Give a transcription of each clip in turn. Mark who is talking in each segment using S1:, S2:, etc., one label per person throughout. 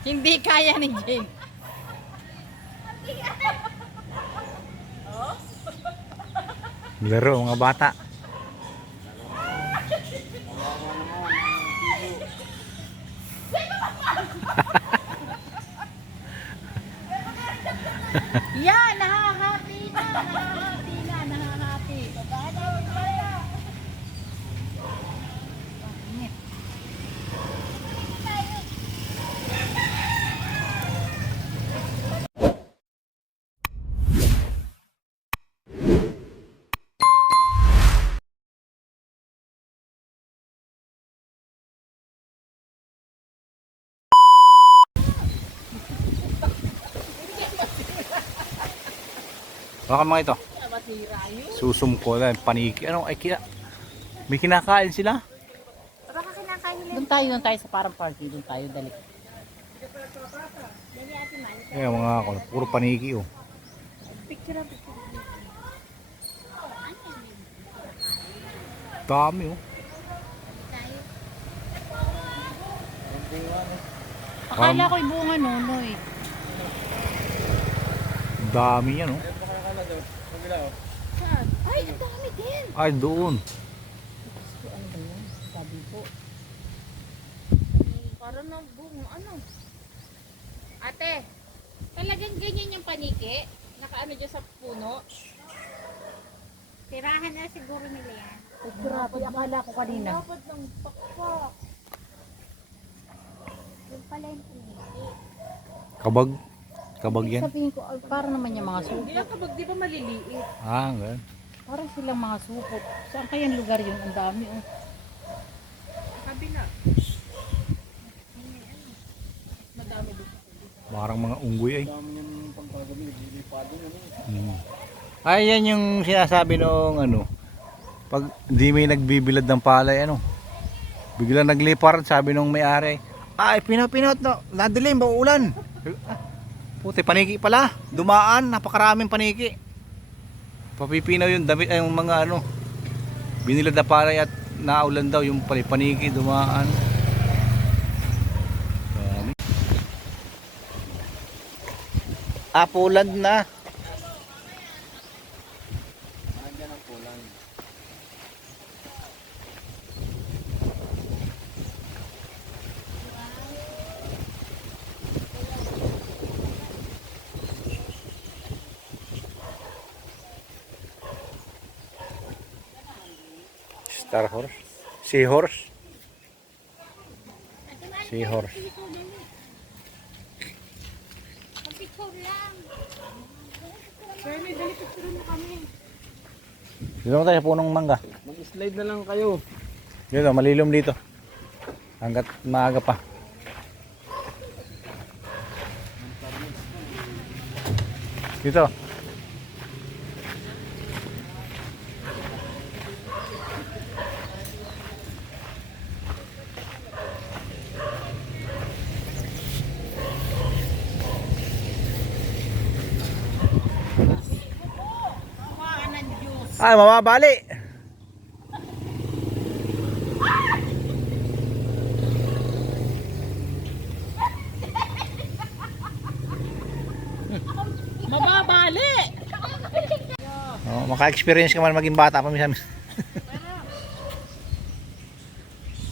S1: Hindi kaya ni Jane.
S2: Laro mga bata.
S1: Yan, na, nahahati na,
S2: Baka mga ito. Susum ko lang, paniki. Ano, ay kina... May kinakain sila.
S3: Baka kinakain nila.
S1: Doon tayo, doon tayo sa parang party. Doon tayo, dali.
S2: Eh, mga ako, puro paniki oh.
S3: Picture picture.
S2: Dami oh.
S1: Akala ko ibunga nonoy.
S2: Dami yan oh.
S3: Ay, ang dami din.
S2: Ay, doon.
S1: Ano ba yun? Sabi po.
S3: Para na buong ano. Ate, talagang ganyan yung paniki? Nakaano dyan sa puno? Tirahan na siguro nila yan.
S1: Ay, grabe. Akala ko kanina.
S3: Dapat ng pakpak. Yung pala yung paniki.
S2: Kabag. Kabag yan.
S1: Sabihin ko, ay, parang naman yung mga supot.
S3: kapag di ba maliliit?
S2: Ah, ganun.
S1: Parang silang mga supot. Saan kayang lugar yun? Ang dami oh.
S3: Kabila. Madami dito.
S2: Parang mga unggoy ay. Hmm. Ay, yan yung sinasabi nung ano. Pag di may nagbibilad ng palay, ano. Bigla nagliparan, sabi nung may-ari. Ay, pinapinot no. Nadilim, ulan. Puti, paniki pala. Dumaan, napakaraming paniki. Papipinaw yung damit, ay yung mga ano. Binilad na palay at naulan daw yung pali- paniki, dumaan. Apulan na. Star horse. Seahorse. Seahorse.
S3: May dali picture mo kami.
S2: Dito tayo sa punong mangga.
S4: Mag-slide na lang kayo.
S2: Dito, malilom dito. Hanggat maaga pa. Dito. Ay, mababali.
S1: Mababali!
S2: Oh, maka-experience ka man maging bata pa minsan.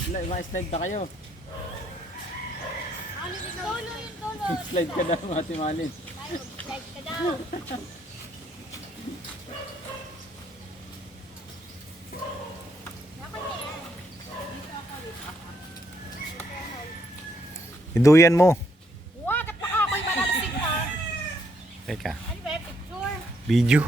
S4: Slide, ma-slide na kayo.
S3: Tulo.
S4: Slide ka daw, Ate Malin.
S3: Slide ka daw.
S2: Iduyan mo.
S3: Wag, at baka ako'y manalasing ha.
S2: Teka,
S3: Ano ba yung picture?
S2: video.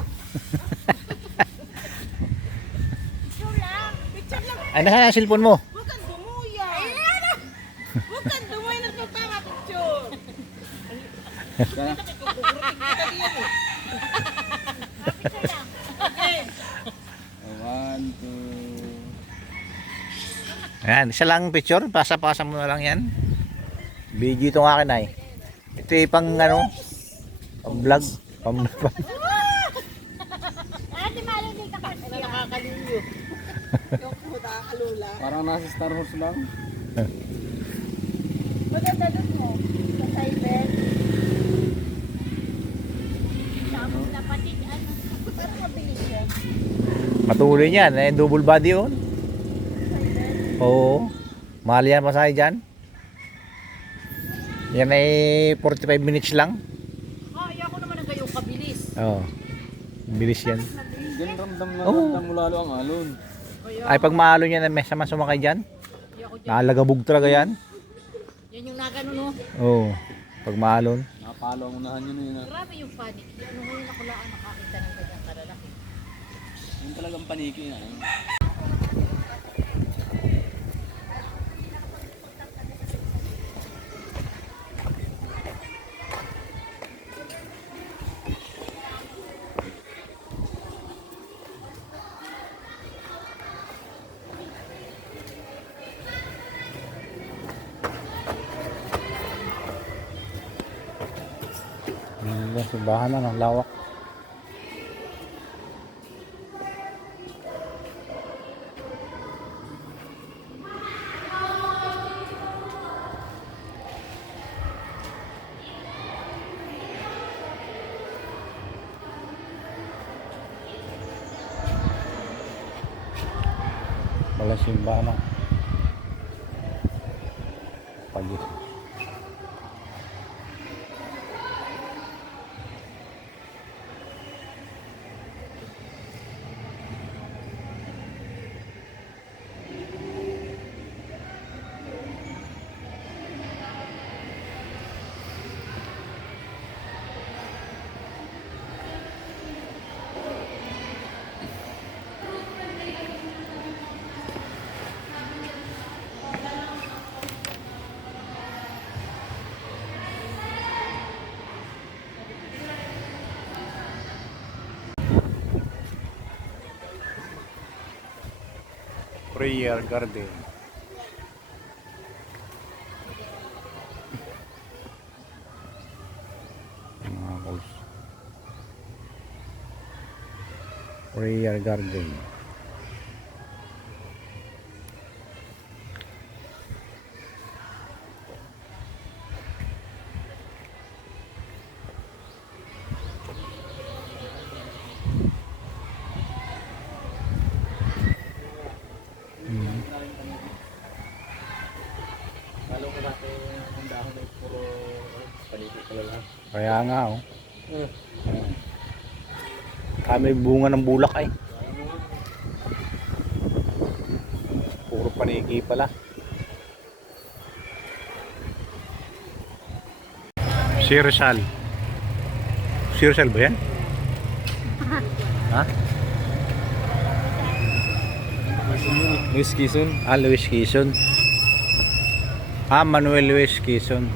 S3: Picture lang. Picture lang.
S2: Ay, nasa cellphone mo.
S3: Huwag kang dumuya. Ayan! Huwag kang dumuya ng picture.
S4: Sana,
S3: Picture lang.
S4: one, two.
S2: Ayan, isa lang picture. Pasa-pasa mo na lang yan. Video itong akin ay. Ito ay pang ano, pang vlog. Pang vlog.
S3: Ate Malo, hindi ka kasi. Ah. Nakakaluyo.
S4: Parang nasa Star Wars lang.
S3: Maganda doon mo.
S2: Oh. Sa Cyber. Tapos ano? napatid ano, yan. Patuloy niyan. Eh, double body yun. Oo. Mahal yan pa sa'yo dyan. Yan ay 45 minutes lang.
S1: Ah, ayaw ko naman ang gayong kabilis.
S2: Oo. Bilis yan.
S4: Diyan ramdam na
S2: Oo.
S4: ramdam mo lalo ang alon.
S2: Ay pag maalo niya na may sama sumakay dyan, nalagabog talaga yan.
S1: Yan yung nagano no.
S2: Oo. Pag maalon.
S4: Nakapalo ang unahan yun yun. ah.
S1: Grabe yung panic. Ano ngayon ako lang nakakita ng ganyang kalalaki.
S4: Yun talagang paniki na. ano.
S2: Hindi, simbahan na, ang lawak. Wala simbahan na. Pagis. Prayer garden. Prayer Garden. Kaya nga oh. Ah, may bunga ng bulak ay. Puro paniki pala. Si Rizal. Si Rizal ba yan? ha?
S4: Luis Quezon.
S2: Ah, Luis Quezon. Ah, Manuel Luis Quezon.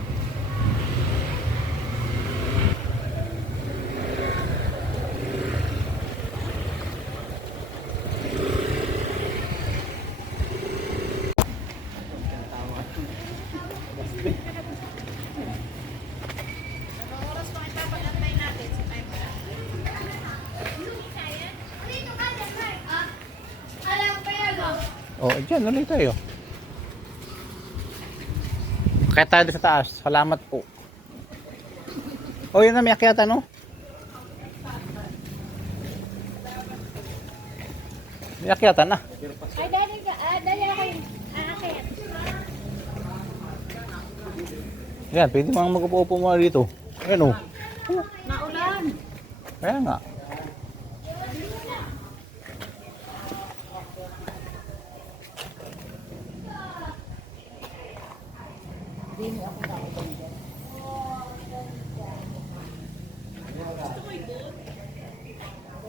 S2: Oh, dyan, ulit tayo. Kaya tayo doon sa taas. Salamat po. Oh, yun na, may akyata, no? May akyata na.
S3: Ay, dali ka. Ah, dali ako yung aakit.
S2: Yan, pwede mga mag-upo mo dito. Ayan, oh.
S1: Naulan.
S2: Kaya nga.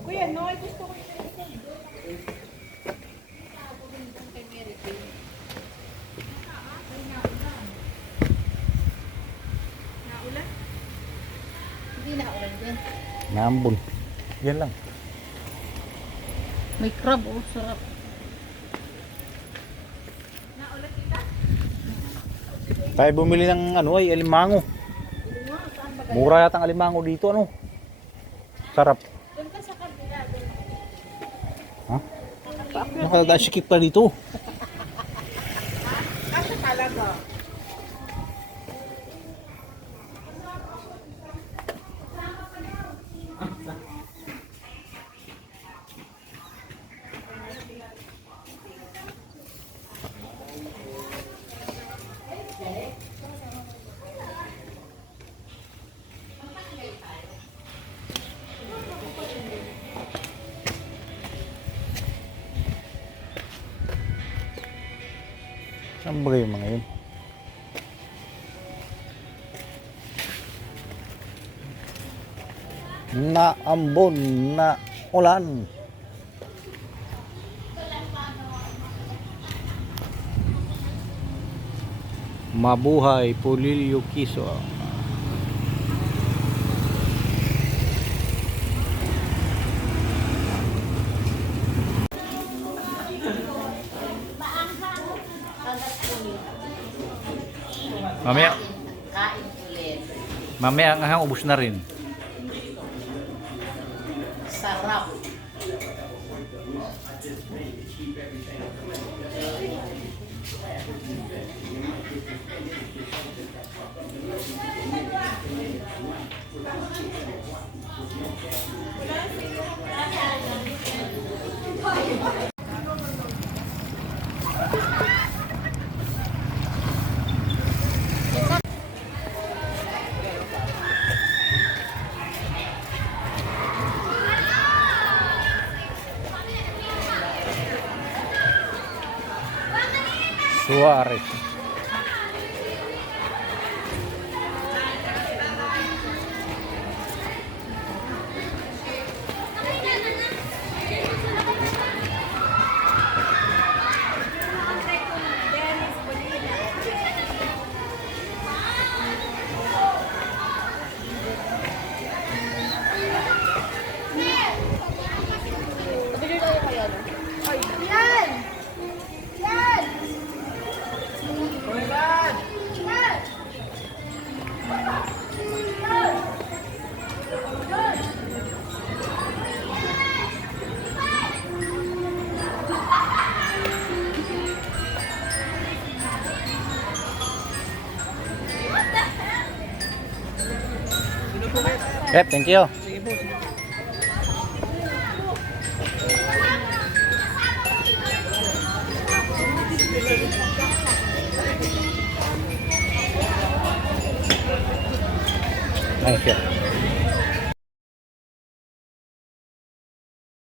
S3: Kuya, Noy, gusto ko
S1: Hindi na ulan din.
S2: Nambol. Yan lang.
S1: May crab oh, sarap.
S2: Tayo bumili ng ano ay alimango. Mura yata ang alimango dito ano. Sarap.
S3: Doon ka sa kabila.
S2: Ha? Nakadasikip pa dito. Saan ba yung mga yun? Naambon na ulan. Mabuhay Pulilio Kiso. Mamaya,
S1: Kain ulit.
S2: mamaya ang ubus na rin. товариші. Yep, thank you. Thank you.